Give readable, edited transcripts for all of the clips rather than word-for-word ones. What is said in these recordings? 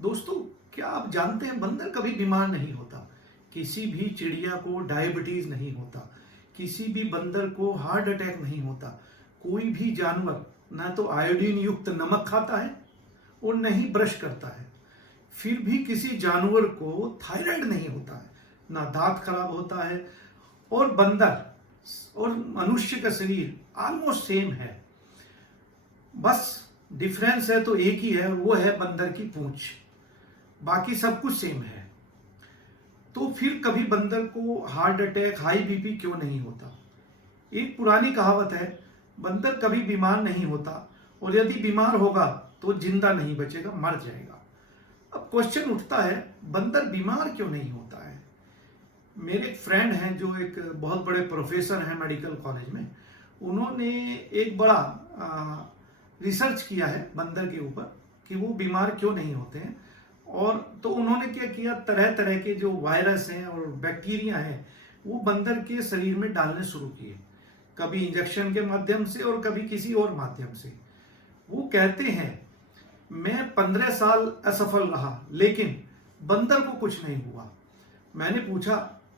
दोस्तों, क्या आप जानते हैं बंदर कभी बीमार नहीं होता। किसी भी चिड़िया को डायबिटीज नहीं होता। किसी भी बंदर को हार्ट अटैक नहीं होता। कोई भी जानवर ना तो आयोडीन युक्त नमक खाता है और न ही ब्रश करता है। फिर भी किसी जानवर को थायराइड नहीं होता है, ना दांत खराब होता है। और बंदर और मनुष्य का शरीर ऑलमोस्ट सेम है। बस डिफरेंस है तो एक ही है, वो है बंदर की पूंछ। बाकी सब कुछ सेम है। तो फिर कभी बंदर को हार्ट अटैक, हाई बीपी क्यों नहीं होता? एक पुरानी कहावत है, बंदर कभी बीमार नहीं होता और यदि बीमार होगा तो जिंदा नहीं बचेगा, मर जाएगा। अब क्वेश्चन उठता है, बंदर बीमार क्यों नहीं होता है? मेरे एक फ्रेंड हैं जो एक बहुत बड़े प्रोफेसर हैं मेडिकल कॉलेज में। उन्होंने एक बड़ा रिसर्च किया है बंदर के ऊपर कि वो बीमार क्यों नहीं होते हैं। और तो उन्होंने क्या किया, तरह तरह के जो वायरस हैं और बैक्टीरिया हैं वो बंदर के शरीर में डालने शुरू किए, कभी इंजेक्शन के माध्यम से और कभी किसी और माध्यम से। वो कहते हैं, मैं 15 साल असफल रहा लेकिन बंदर को कुछ नहीं हुआ। मैंने पूछा,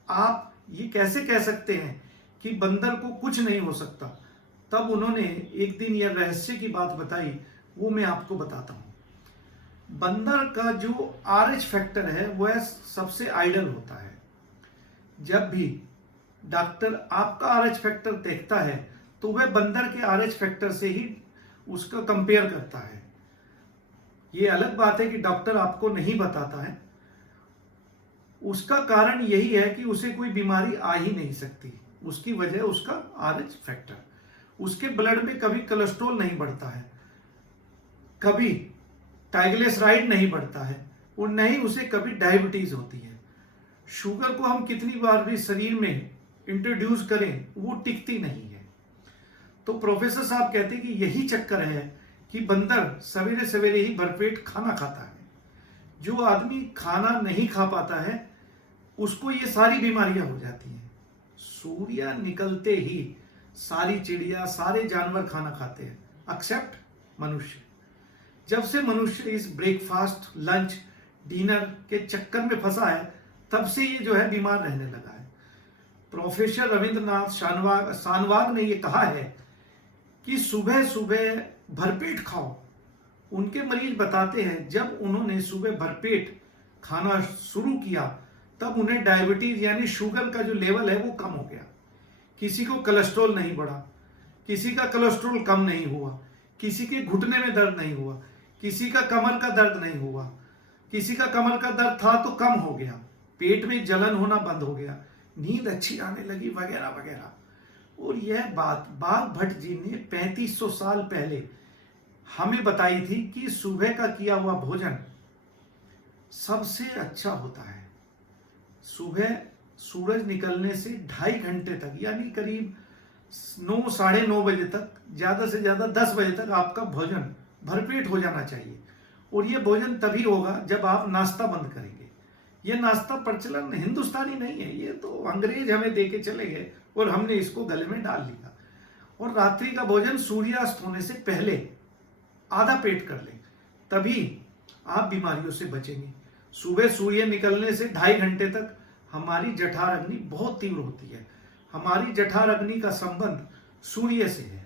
आप ये कैसे कह सकते हैं कि बंदर को कुछ नहीं हो सकता? तब उन्होंने एक दिन यह रहस्य की बात बताई, वो मैं आपको बताता हूं। बंदर का जो RH फैक्टर है वह सबसे आइडल होता है। जब भी डॉक्टर आपका RH फैक्टर देखता है तो वह बंदर के RH फैक्टर से ही उसका कंपेयर करता है। ये अलग बात है कि डॉक्टर आपको नहीं बताता है। उसका कारण यही है कि उसे कोई बीमारी आ ही नहीं सकती। उसकी वजह उसका RH फैक्टर। उसके ब्लड में कभी कोलेस्ट्रॉल नहीं बढ़ता है, कभी ट्राइग्लिसराइड नहीं बढ़ता है और न ही उसे कभी डायबिटीज होती है। शुगर को हम कितनी बार भी शरीर में इंट्रोड्यूस करें वो टिकती नहीं है। तो प्रोफेसर साहब कहते हैं कि यही चक्कर है कि बंदर सवेरे सवेरे ही भरपेट खाना खाता है। जो आदमी खाना नहीं खा पाता है उसको ये सारी बीमारियां हो जाती हैं। सूर्य निकलते ही सारी चिड़िया, सारे जानवर खाना खाते हैं एक्सेप्ट मनुष्य। जब से मनुष्य इस ब्रेकफास्ट, लंच, डिनर के चक्कर में फंसा है तब से ये जो है बीमार रहने लगा है। प्रोफेसर रविंद्रनाथ सानवाग ने ये कहा है कि सुबह सुबह भरपेट खाओ। उनके मरीज बताते हैं जब उन्होंने सुबह भरपेट खाना शुरू किया तब उन्हें डायबिटीज यानी शुगर का जो लेवल है वो कम हो गया। किसी को कोलेस्ट्रॉल नहीं बढ़ा, किसी का कोलेस्ट्रॉल कम नहीं हुआ, किसी के घुटने में दर्द नहीं हुआ, किसी का कमर का दर्द नहीं हुआ, किसी का कमर का दर्द था तो कम हो गया, पेट में जलन होना बंद हो गया, नींद अच्छी आने लगी, वगैरह वगैरह। और यह बात बाघ भट्ट जी ने 3500 साल पहले हमें बताई थी कि सुबह का किया हुआ भोजन सबसे अच्छा होता है। सुबह सूरज निकलने से 2.5 घंटे तक यानी करीब 9 साढ़े 9 बजे तक, ज्यादा से ज्यादा 10 बजे तक आपका भोजन भरपेट हो जाना चाहिए। और ये भोजन तभी होगा जब आप नाश्ता बंद करेंगे। ये नाश्ता प्रचलन हिंदुस्तानी नहीं है, ये तो अंग्रेज हमें देके चले गए और हमने इसको गले में डाल लिया। और रात्रि का भोजन सूर्यास्त होने से पहले आधा पेट कर लें, तभी आप बीमारियों से बचेंगे। सुबह सूर्य निकलने से 2.5 घंटे तक हमारी जठर अग्नि बहुत तीव्र होती है। हमारी जठर अग्नि का संबंध सूर्य से है।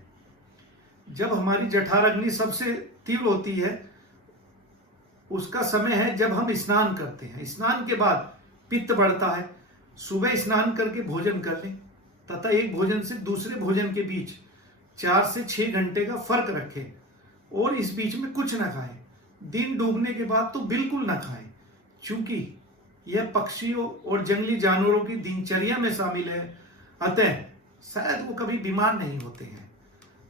जब हमारी जठर अग्नि सबसे तीव्र होती है उसका समय है जब हम स्नान करते हैं। स्नान के बाद पित्त बढ़ता है। सुबह स्नान करके भोजन कर लें तथा एक भोजन से दूसरे भोजन के बीच 4 से 6 घंटे का फर्क रखें और इस बीच में कुछ ना खाएं। दिन डूबने के बाद तो बिल्कुल ना खाएं, क्योंकि यह पक्षियों और जंगली जानवरों की दिनचर्या में शामिल है, अतः शायद वो कभी बीमार नहीं होते हैं।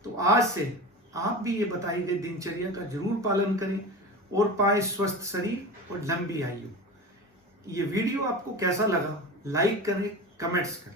तो आज से आप भी ये बताई गई दिनचर्या का जरूर पालन करें और पाए स्वस्थ शरीर और लंबी आयु। ये वीडियो आपको कैसा लगा, लाइक करें, कमेंट्स करें।